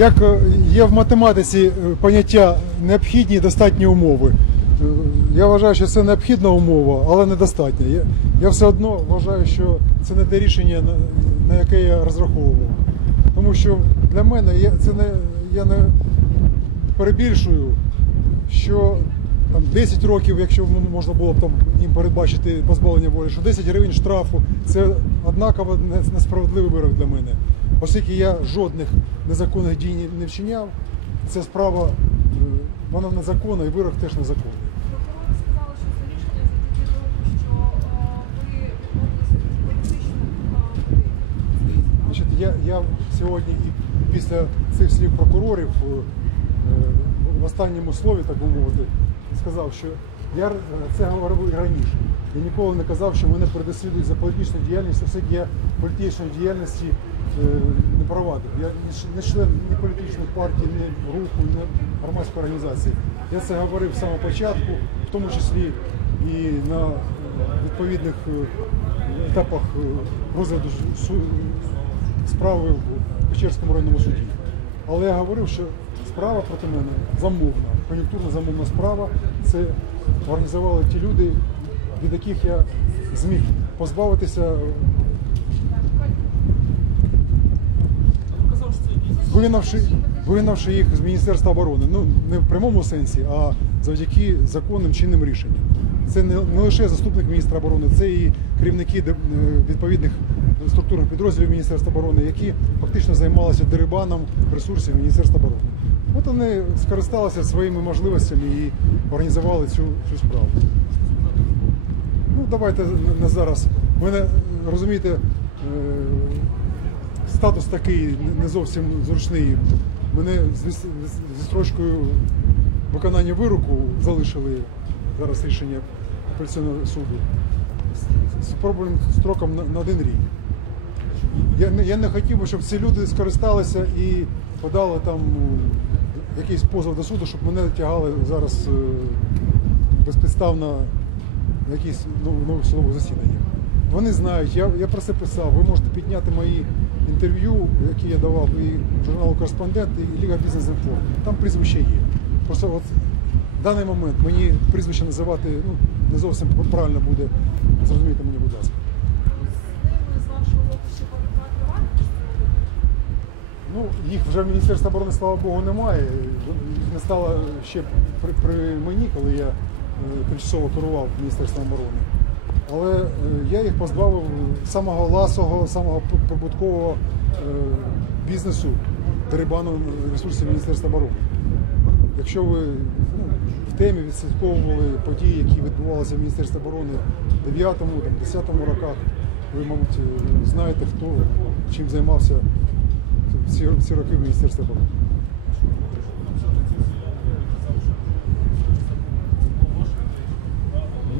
як е, є в математиці е, поняття необхідні і достатні умови. Е, Я вважаю, що це необхідна умова, але недостатня. Я, я все одно вважаю, що це не те рішення, на, яке я розраховував. Тому що для мене я, це не, я не перебільшую, що там 10 років, якщо можна було б там їм передбачити позбавлення волі, що 10 гривень штрафу це однаково несправедливий вирок для мене. Оскільки я жодних незаконних дій не- вчиняв, ця справа е, вона незаконна і вирок теж незаконний. Е. Значить, я, я сьогодні і після цих слів прокурорів е, в останньому слові, так би мовити, сказав, що я це говорив і раніше. Я ніколи не казав, що мене переслідують за політичну діяльність, оскільки я політичної діяльності не провадив. Я не член ні політичної партії, ні руху, ні громадської організації. Я це говорив з самого початку, в тому числі і на е, відповідних е, етапах е, розгляду справи в Печерському районному суді. Але я говорив, що справа проти мене замовна, кон'юнктурна замовна справа. Це організували ті люди, від яких я зміг позбавитися, вигнавши, вигнавши їх з Міністерства оборони. Ну не в прямому сенсі, а завдяки законним чинним рішенням. Це не, не лише заступник міністра оборони, це і керівники е, відповідних структурних підрозділів Міністерства оборони, які фактично займалися дерибаном ресурсів Міністерства оборони. От вони скористалися своїми можливостями і організували цю, цю справу. Ну, давайте на зараз. Мене, розумієте, статус такий не- зовсім зручний. Мене зі строчкою виконання вироку залишили зараз рішення апеляційного суду з строком на, один рік. Я не, хотів би, щоб ці люди скористалися і подали там ну, якийсь позов до суду, щоб мене тягали зараз е, безпідставно на якісь нове судове засідання. Вони знають, я, я про це писав. Ви можете підняти мої інтерв'ю, які я давав і журналу Кореспондент, і Ліга Бізнес Інфо. Там прізвище є. Просто от в даний момент мені прізвище називати ну, не зовсім правильно буде. Зрозумійте мені, будь ласка. Ну, їх вже в Міністерстві оборони, слава Богу, немає. Їх не стало ще при, при мені, коли я е, тимчасово керував Міністерством оборони. Але е, я їх позбавив самого ласого, самого пр- прибуткового е, бізнесу дерибану ресурсів Міністерства оборони. Якщо ви ну, в темі відслідковували події, які відбувалися в Міністерстві оборони в 9-му, 10-му роках, ви, мабуть, е, знаєте, хто чим займався всі роки в Міністерстві оборони.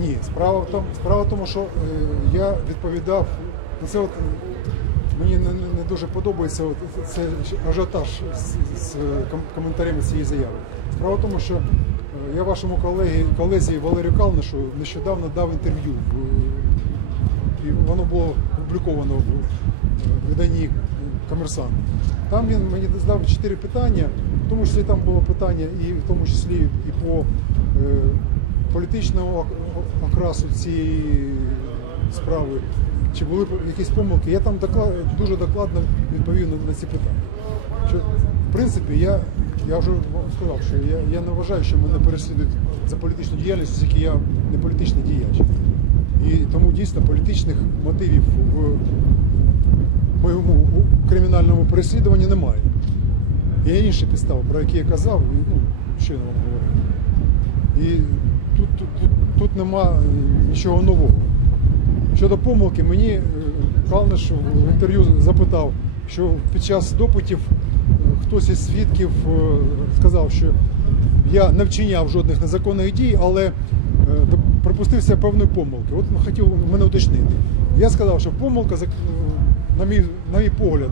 Ні, справа в тому, справа в тому, що е, я відповідав. Ну, це от, е, мені не, не, дуже подобається от, це ажіотаж з, з ком- коментарями цієї заяви. Справа в тому, що е, я вашому колегі, колезі Валерію Калнишу нещодавно дав інтерв'ю. в- І воно було опубліковано в е, виданні Комерсант. Там він мені задав чотири питання, в тому числі там було питання, і в тому числі і по е, політичному окрасу цієї справи, чи були якісь помилки. Я там докла- дуже докладно відповів на, ці питання. Що, в принципі, я, я вже сказав, що я, я не вважаю, що мене переслідують за політичну діяльність, оскільки я не політичний діяч. І тому дійсно політичних мотивів в моєму кримінальному переслідуванні немає. Є інші підстави, про які я казав, і ну, щойно вам говорив. І тут, тут, тут, тут нема е, нічого нового. Щодо помилки, мені е, Калниш в інтерв'ю запитав, що під час допитів е, хтось із свідків сказав, що я не вчиняв жодних незаконних дій, але припустився певної помилки. От хотів мене уточнити. Я сказав, що помилка, на мій, на мій погляд,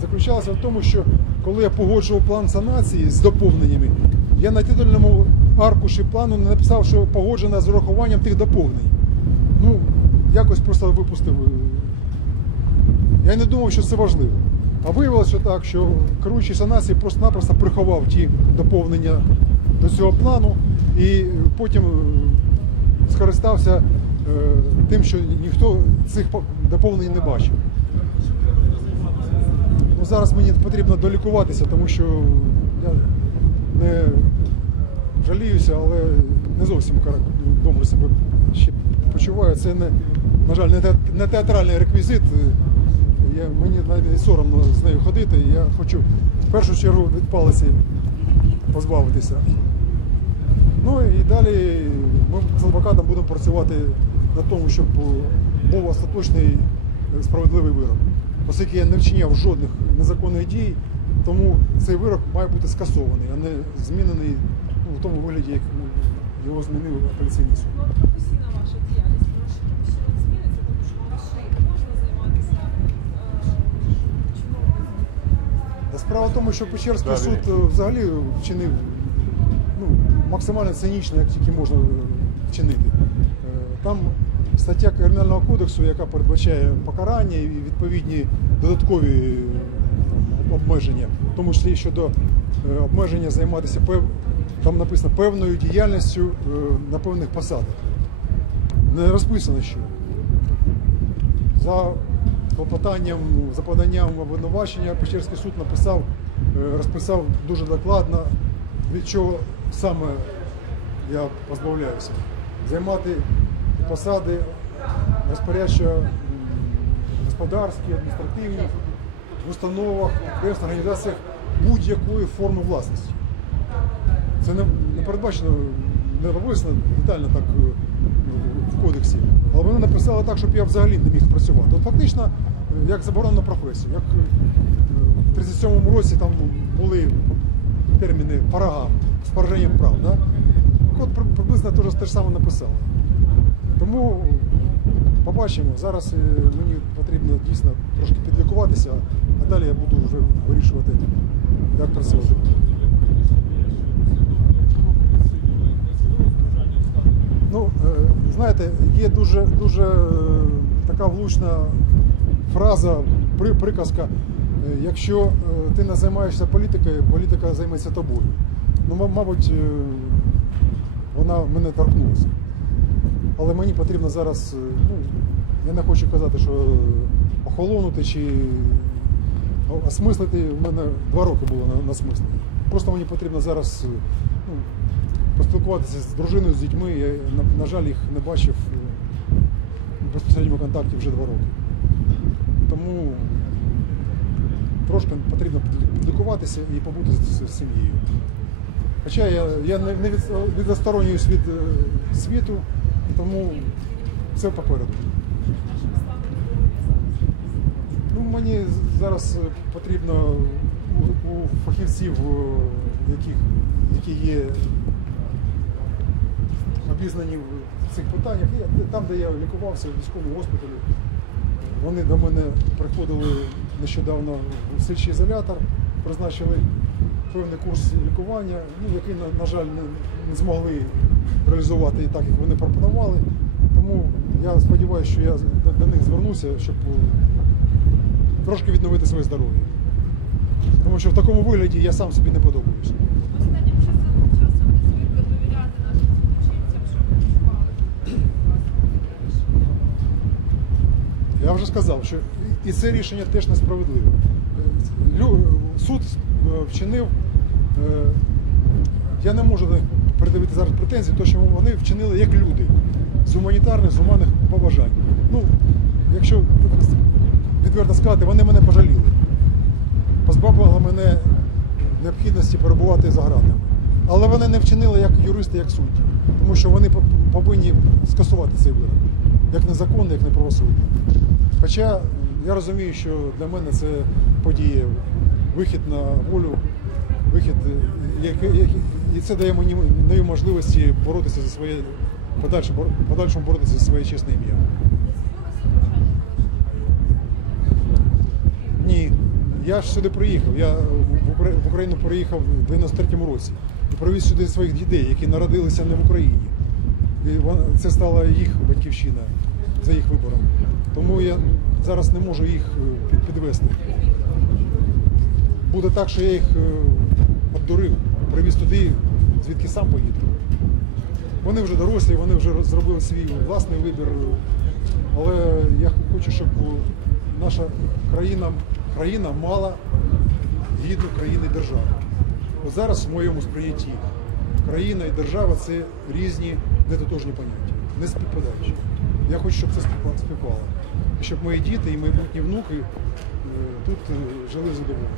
заключалася в тому, що коли я погоджував план санації з доповненнями, я на титульному аркуші плану не написав, що погоджена з урахуванням тих доповнень. Ну, якось просто випустив. Я не думав, що це важливо. А виявилося, так, що керуючий санації просто-напросто приховав ті доповнення до цього плану і потім е, скористався е, тим, що ніхто цих доповнень не бачив. Ну, зараз мені потрібно долікуватися, тому що я не жаліюся, але не зовсім добре себе ще почуваю. Це не, на жаль, не, те- не театральний реквізит. Я, мені навіть соромно з нею ходити. Я хочу в першу чергу від палиці позбавитися. Ну і далі ми з адвокатом будемо працювати над тому, щоб був остаточний справедливий вирок. Оскільки я не вчиняв жодних незаконних дій, тому цей вирок має бути скасований, а не змінений в тому вигляді, як його змінив апеляційний суд. Ну, професійна ваша діяльність, професійно зміниться, тому що можна займатися е, Справа в тому, що Печерський Да, суд е, взагалі вчинив ну, максимально цинічно, як тільки можна е, вчинити. Там стаття Кримінального кодексу, яка передбачає покарання і відповідні додаткові обмеження, в тому числі щодо обмеження займатися. Там написано певною діяльністю е, на певних посадах. Не розписано що. За клопотанням, за поданням обвинувачення Печерський суд написав, е, розписав дуже докладно, від чого саме я позбавляюся. Займати посади розпорядчо господарські, адміністративні, в установах, підприємствах, організаціях будь-якої форми власності. Це не, не передбачено, не написано детально так е, в кодексі. Але вони написали так, щоб я взагалі не міг працювати. От фактично, е, як заборонена професія. Як е, в 37-му році там були терміни парагам з пораженням прав. Да? От приблизно те ж те ж саме написали. Тому побачимо. Зараз мені потрібно дійсно трошки підлікуватися, а далі я буду вже вирішувати, як працювати. Ну, е, знаєте, є дуже, дуже е, така влучна фраза, при, приказка. е, Якщо е, ти не займаєшся політикою, політика займеться тобою. Ну, мабуть, вона мене торкнулася. Але мені потрібно зараз, ну, я не хочу казати, що охолонути чи осмислити. У мене два роки було на, на смислення. Просто мені потрібно зараз ну, поспілкуватися з дружиною, з дітьми. Я, на, на жаль, їх не бачив е, в безпосередньому контакті вже два роки. Тому трошки потрібно під- підлікуватися і побути з, з сім'єю. Хоча я, я не, не від, відсторонююсь від е, світу, тому все попереду. Ну, мені зараз потрібно у, у фахівців, е, яких, які є обізнані в цих питаннях. Я, там, де я лікувався в військовому госпіталі, вони до мене приходили нещодавно в слідчий ізолятор, призначили певний курс лікування, ну, який, на, на жаль, не, не змогли реалізувати так, як вони пропонували. Тому я сподіваюся, що я до, них звернуся, щоб е, трошки відновити своє здоров'я. Тому що в такому вигляді я сам собі не подобаюся. Я вже сказав, що і це рішення теж несправедливе. Суд е, вчинив, е, я не можу до зараз претензії, тому що вони вчинили як люди з гуманітарних, з гуманних побажань. Ну, якщо відверто сказати, вони мене пожаліли. Позбавили мене необхідності перебувати за гратами. Але вони не вчинили як юристи, як судді, тому що вони повинні скасувати цей вирок, як незаконний, як неправосудний. Хоча я розумію, що для мене це подія, вихід на волю, вихід, і це дає мені нові можливості боротися за своє подальше, подальшому боротися за своє чесне ім'я. Ні, я ж сюди приїхав. Я в Україну приїхав в 93-му році і привіз сюди своїх дітей, які народилися не в Україні. І це стала їх батьківщина за їх вибором. Тому я зараз не можу їх е, підвести. буде так, що я їх е, обдурив, привіз туди, звідки сам поїду. Вони вже дорослі, вони вже зробили свій власний вибір. Але я хочу, щоб наша країна, країна мала гідну країни і держави. От зараз в моєму сприйнятті країна і держава це різні нетотожні поняття, не співпадаючі. Я хочу, щоб це співпа- співпало. Щоб мої діти і майбутні внуки е, тут е, жили задоволені.